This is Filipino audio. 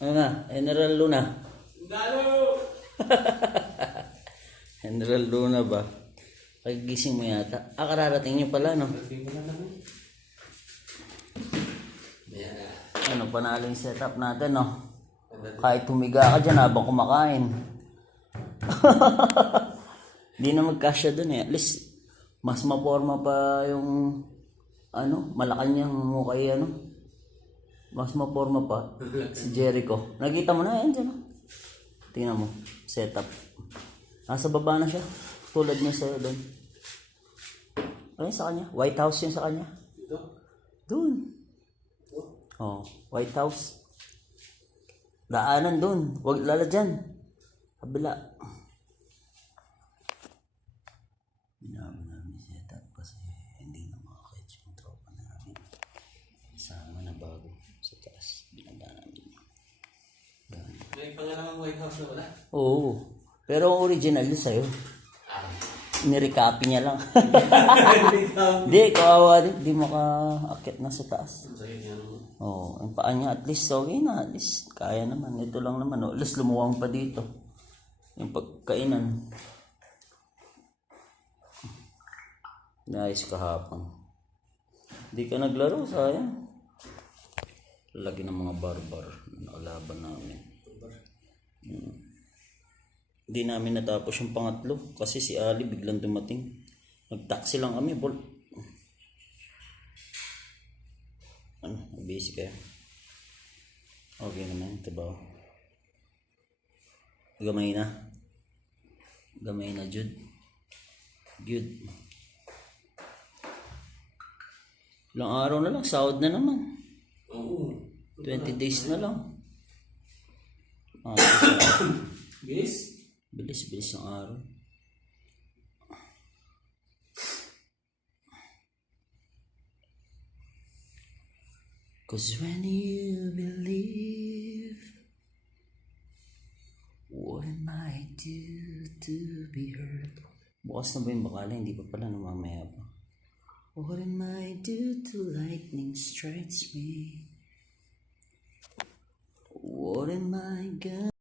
Ano na? General Luna. Dalo! General Luna ba? Kagising mo yata. Kararating nyo pala, no? Ano, panalo yung setup natin, no? Kahit humiga ka dyan habang kumakain. Hindi na magkasya dun eh. At least, mas maporma pa yung, Malacanang mo kay, mas maporma pa si Jericho. Nakita mo na yan dyan, no? Tingnan mo, setup. Nasa baba na siya. Tulad niya sa'yo doon. Ayun sa kanya. White House yun sa kanya. Doon. Oh, White House. Daanan doon. Huwag lala dyan. Kabila. Binago namin setup kasi hindi na makakit yung tropa namin. Sama na bago sa taas. Binaga namin. May pangalawang White House na wala? Oo. Pero ang original yun sa'yo. Nirecopy niya lang. Hindi, kawawa din. Hindi maka-akit na sa taas. Oo. Ang paa niya at least okay na. At least kaya naman. Ito lang naman. At least lumuwang pa dito. Yung pagkainan. Nice kahapon. Hindi ka naglaro, sayang. Lagi ng mga barbar na nakalaban namin. Hindi namin natapos yung pangatlo kasi si Ali biglang dumating. Nag-taxi lang kami, bol. Busy kayo? Okay naman, ito ba? Gamay na. Gamay na, Jude. Good. Ilang araw na lang, sahod na naman. Oo. 20 days na lang. Bilis? Bilis ng araw. Cause when you believe, what am I do to be heard? Bukas na ba yung bakala? Hindi pa pala, mamaya pa. What am I do to lightning strikes me? What am I gonna